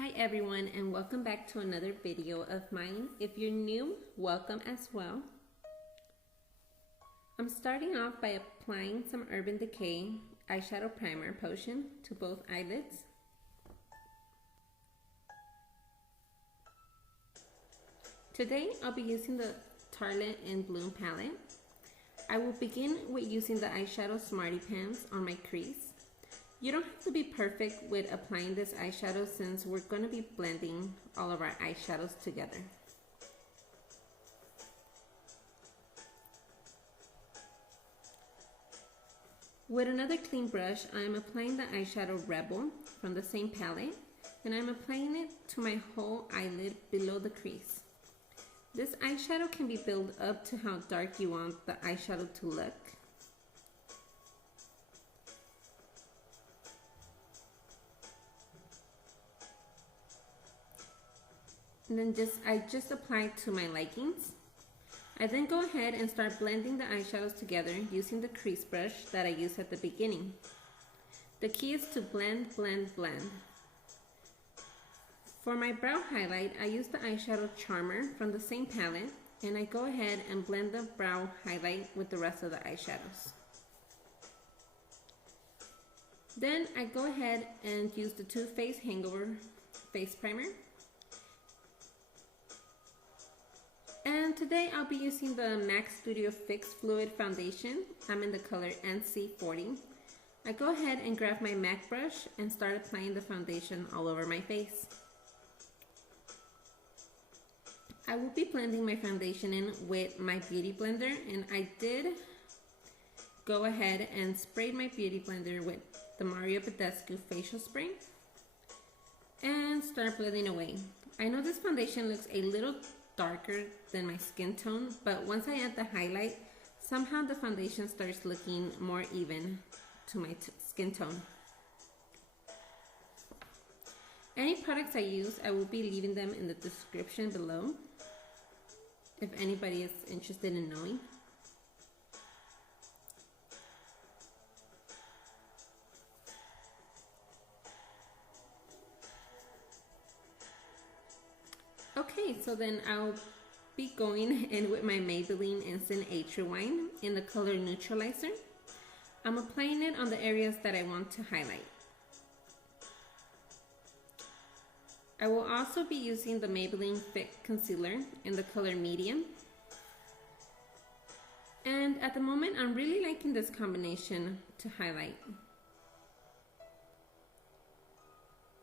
Hi everyone, and welcome back to another video of mine. If you're new, welcome as well. I'm starting off by applying some Urban Decay eyeshadow primer potion to both eyelids. Today I'll be using the Tartelette in Bloom palette. I will begin with using the eyeshadow Smarty pans on my crease. You don't have to be perfect with applying this eyeshadow since we're going to be blending all of our eyeshadows together. With another clean brush, I'm applying the eyeshadow Rebel from the same palette, and I'm applying it to my whole eyelid below the crease. This eyeshadow can be built up to how dark you want the eyeshadow to look. And then I just apply to my likings. I then go ahead and start blending the eyeshadows together using the crease brush that I used at the beginning. The key is to blend, blend, blend. For my brow highlight, I use the eyeshadow Charmer from the same palette, and I go ahead and blend the brow highlight with the rest of the eyeshadows. Then I go ahead and use the Faced Hangover face primer. And today I'll be using the MAC Studio Fix Fluid Foundation. I'm in the color NC40. I go ahead and grab my MAC brush and start applying the foundation all over my face. I will be blending my foundation in with my beauty blender, and I did go ahead and spray my beauty blender with the Mario Badescu facial spray and start blending away. I know this foundation looks a little darker than my skin tone, but once I add the highlight, somehow the foundation starts looking more even to my skin tone. Any products I use, I will be leaving them in the description below if anybody is interested in knowing. Okay, so then I'll be going in with my Maybelline Instant Age Rewind in the color Neutralizer. I'm applying it on the areas that I want to highlight. I will also be using the Maybelline Fit Concealer in the color Medium. And at the moment, I'm really liking this combination to highlight.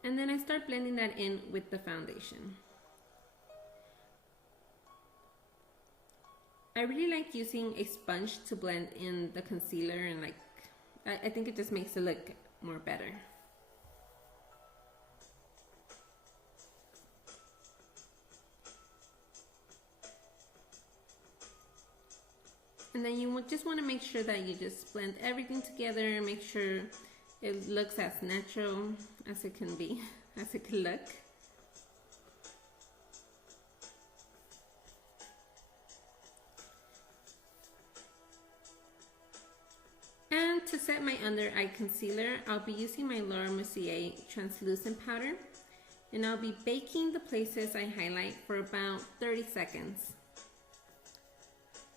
And then I start blending that in with the foundation. I really like using a sponge to blend in the concealer, and I think it just makes it look more better. And then you just want to make sure that you just blend everything together, make sure it looks as natural as it can be, as it can look. And to set my under eye concealer, I'll be using my Mercier translucent powder, and I'll be baking the places I highlight for about 30 seconds.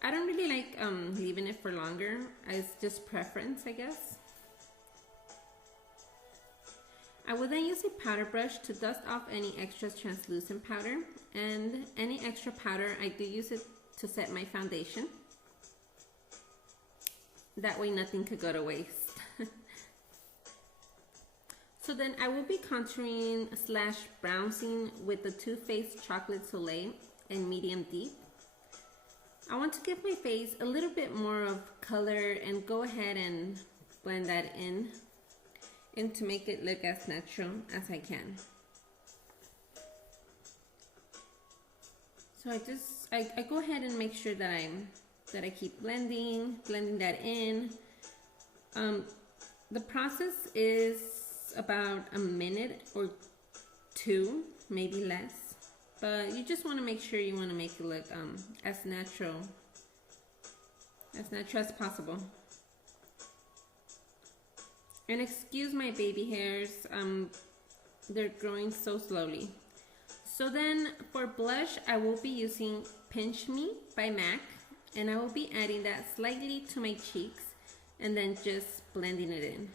I don't really like leaving it for longer. It's just preference, I guess. I will then use a powder brush to dust off any extra translucent powder, and any extra powder, I do use it to set my foundation. That way nothing could go to waste. So then I will be contouring / bronzing with the Too Faced Chocolate Soleil in Medium Deep. I want to give my face a little bit more of color and go ahead and blend that in and to make it look as natural as I can. So I go ahead and make sure that I keep blending that in. The process is about a minute or two, maybe less, but you just want to make sure you want to make it look as natural as possible. And excuse my baby hairs. they're growing so slowly. So then for blush, I will be using Pinch Me by MAC, and I will be adding that slightly to my cheeks and then just blending it in.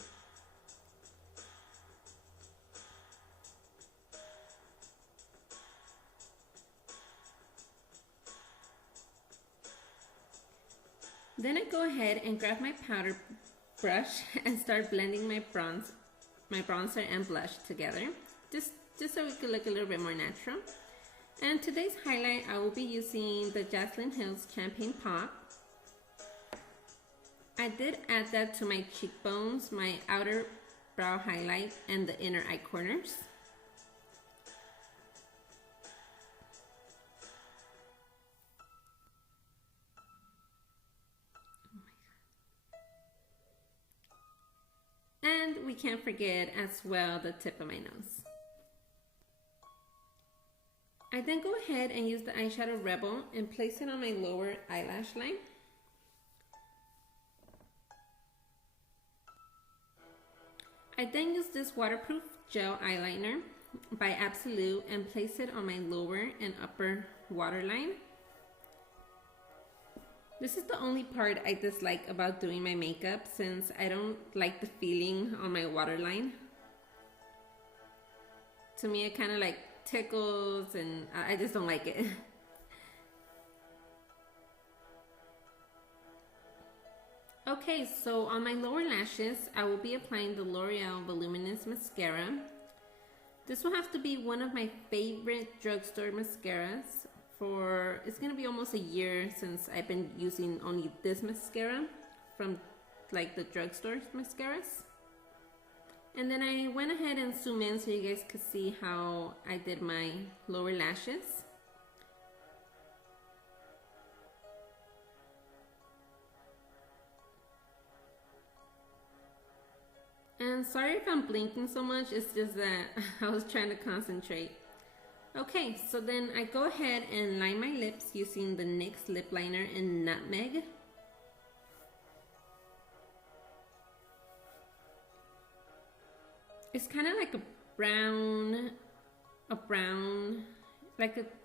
Then I go ahead and grab my powder brush and start blending my bronzer and blush together, just so it could look a little bit more natural. And today's highlight, I will be using the Jaclyn Hill's Champagne Pop. I did add that to my cheekbones, my outer brow highlight, and the inner eye corners. And we can't forget as well the tip of my nose. I then go ahead and use the eyeshadow Rebel and place it on my lower eyelash line. I then use this waterproof gel eyeliner by Absolute and place it on my lower and upper waterline. This is the only part I dislike about doing my makeup, since I don't like the feeling on my waterline. To me, it kind of like tickles and I just don't like it. Okay, so on my lower lashes, I will be applying the L'Oreal Voluminous Mascara. This will have to be one of my favorite drugstore mascaras. It's gonna be almost a year since I've been using only this mascara from like the drugstore mascaras. And then I went ahead and zoom in so you guys could see how I did my lower lashes. And sorry if I'm blinking so much, it's just that I was trying to concentrate. Okay, so then I go ahead and line my lips using the NYX lip liner in Nutmeg. It's kind of like a brown,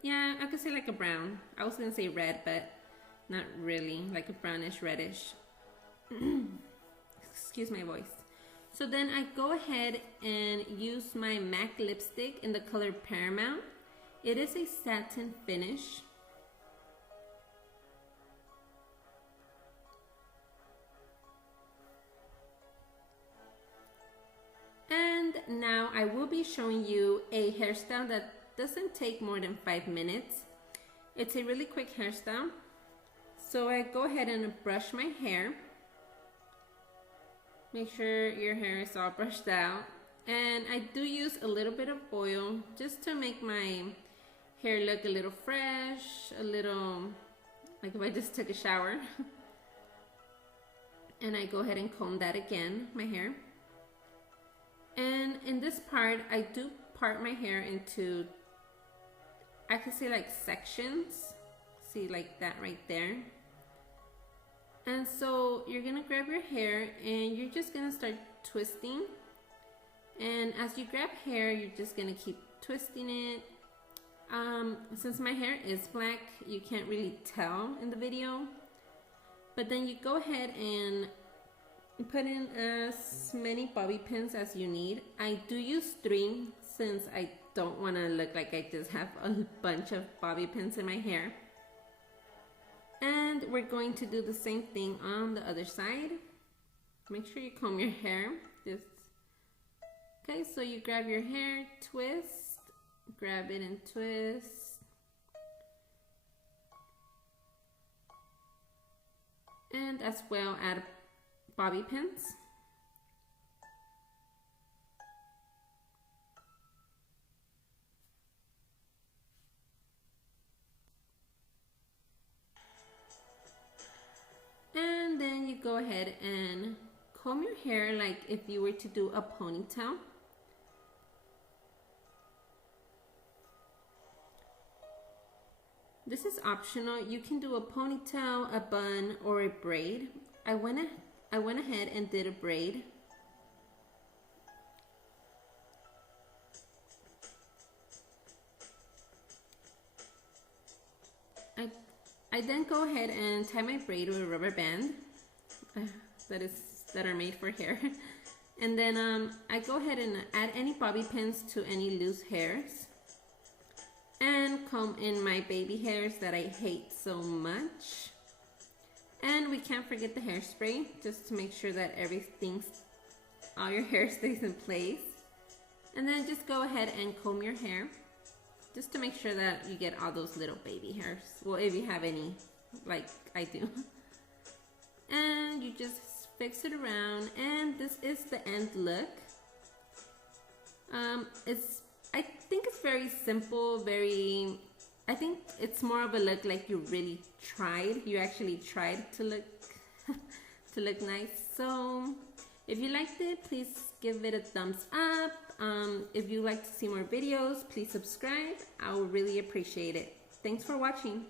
yeah, I could say like a brown. I was gonna say red, but not really, like a brownish reddish. Excuse my voice. So then I go ahead and use my MAC lipstick in the color Paramount. It is a satin finish. And now I will be showing you a hairstyle that doesn't take more than 5 minutes. It's a really quick hairstyle. So I go ahead and brush my hair. Make sure your hair is all brushed out. And I do use a little bit of oil just to make my hair look a little fresh, a little like if I just took a shower. And I go ahead and comb that again, my hair. And in this part, I do part my hair into, I could say like sections. See, like that right there. And so you're gonna grab your hair and you're just gonna start twisting. And as you grab hair, you're just gonna keep twisting it. Since my hair is black, you can't really tell in the video. But then you go ahead and put in as many bobby pins as you need. I do use 3 since I don't want to look like I just have a bunch of bobby pins in my hair. And we're going to do the same thing on the other side. Make sure you comb your hair. Okay, so you grab your hair, twist, grab it and twist. And as well add bobby pins. And then you go ahead and comb your hair like if you were to do a ponytail. This is optional. You can do a ponytail, a bun, or a braid. I went ahead and did a braid. I then go ahead and tie my braid with a rubber band that are made for hair. And then I go ahead and add any bobby pins to any loose hairs. And comb in my baby hairs that I hate so much. And we can't forget the hairspray, just to make sure that all your hair stays in place. And then just go ahead and comb your hair, just to make sure that you get all those little baby hairs. Well, if you have any, like I do. And you just fix it around, and this is the end look. I think it's very simple, I think it's more of a look like you really tried. You actually tried to look to look nice. So if you liked it, please give it a thumbs up. If you'd like to see more videos, please subscribe. I would really appreciate it. Thanks for watching.